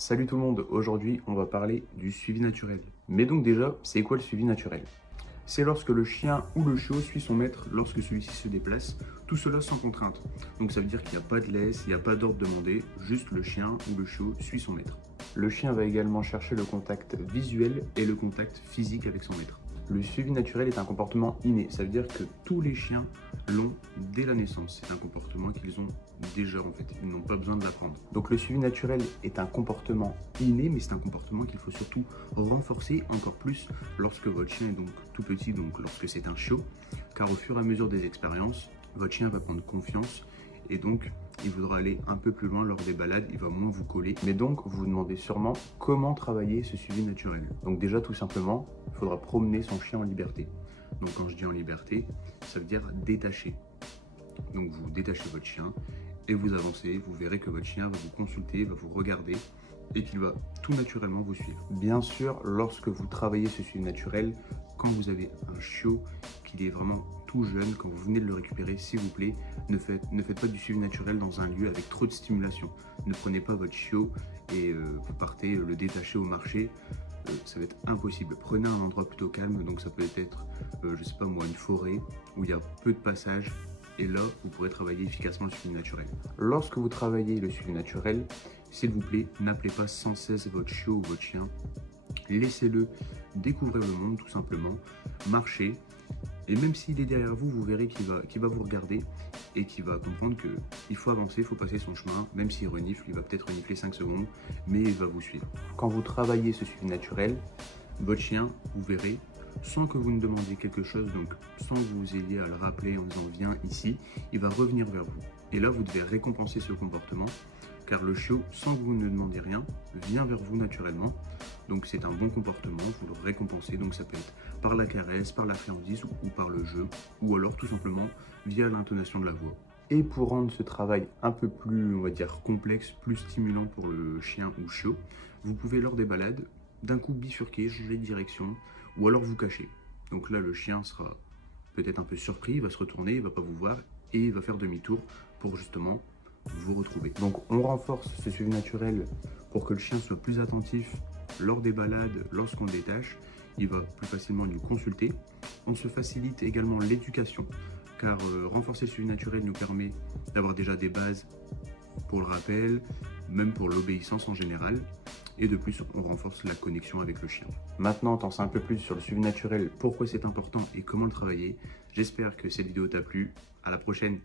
Salut tout le monde, aujourd'hui on va parler du suivi naturel. Mais donc déjà, c'est quoi le suivi naturel? C'est lorsque le chien ou le chiot suit son maître lorsque celui-ci se déplace, tout cela sans contrainte. Donc ça veut dire qu'il n'y a pas de laisse, il n'y a pas d'ordre demandé, juste le chien ou le chiot suit son maître. Le chien va également chercher le contact visuel et le contact physique avec son maître. Le suivi naturel est un comportement inné, ça veut dire que tous les chiens l'ont dès la naissance. C'est un comportement qu'ils ont déjà en fait, ils n'ont pas besoin de l'apprendre. Donc le suivi naturel est un comportement inné, mais c'est un comportement qu'il faut surtout renforcer encore plus lorsque votre chien est donc tout petit, donc lorsque c'est un chiot, car au fur et à mesure des expériences, votre chien va prendre confiance et donc il voudra aller un peu plus loin lors des balades, il va moins vous coller. Mais donc vous vous demandez sûrement comment travailler ce suivi naturel. Donc déjà tout simplement, il faudra promener son chien en liberté. Donc quand je dis en liberté, ça veut dire détacher. Donc vous détachez votre chien et vous avancez, vous verrez que votre chien va vous consulter, va vous regarder et qu'il va tout naturellement vous suivre. Bien sûr, lorsque vous travaillez ce suivi naturel, quand vous avez un chiot qu'il est vraiment tout jeune, quand vous venez de le récupérer, s'il vous plaît, ne faites pas du suivi naturel dans un lieu avec trop de stimulation. Ne prenez pas votre chiot et vous partez le détacher au marché. Ça va être impossible. Prenez un endroit plutôt calme, donc ça peut être, je sais pas moi, une forêt où il y a peu de passages. Et là, vous pourrez travailler efficacement le suivi naturel. Lorsque vous travaillez le suivi naturel, s'il vous plaît, n'appelez pas sans cesse votre chiot ou votre chien. Laissez-le découvrir le monde tout simplement, marchez. Et même s'il est derrière vous, vous verrez qu'il va vous regarder et qu'il va comprendre qu'il faut avancer, il faut passer son chemin. Même s'il renifle, il va peut-être renifler 5 secondes, mais il va vous suivre. Quand vous travaillez ce suivi naturel, votre chien, vous verrez, sans que vous ne demandiez quelque chose, donc sans que vous ayez à le rappeler en disant viens ici, il va revenir vers vous. Et là, vous devez récompenser ce comportement, car le chiot, sans que vous ne demandiez rien, vient vers vous naturellement. Donc c'est un bon comportement, vous le récompensez, donc ça peut être par la caresse, par la friandise ou par le jeu, ou alors tout simplement via l'intonation de la voix. Et pour rendre ce travail un peu plus, on va dire, complexe, plus stimulant pour le chien ou chiot, vous pouvez lors des balades, d'un coup bifurquer, changer de direction, ou alors vous cacher. Donc là, le chien sera peut-être un peu surpris, il va se retourner, il ne va pas vous voir, et il va faire demi-tour pour justement vous retrouver. Donc on renforce ce suivi naturel pour que le chien soit plus attentif lors des balades, lorsqu'on le détache, il va plus facilement nous consulter. On se facilite également l'éducation, car renforcer le suivi naturel nous permet d'avoir déjà des bases pour le rappel, même pour l'obéissance en général. Et de plus, on renforce la connexion avec le chien. Maintenant, t'en sais un peu plus sur le suivi naturel, pourquoi c'est important et comment le travailler. J'espère que cette vidéo t'a plu. À la prochaine!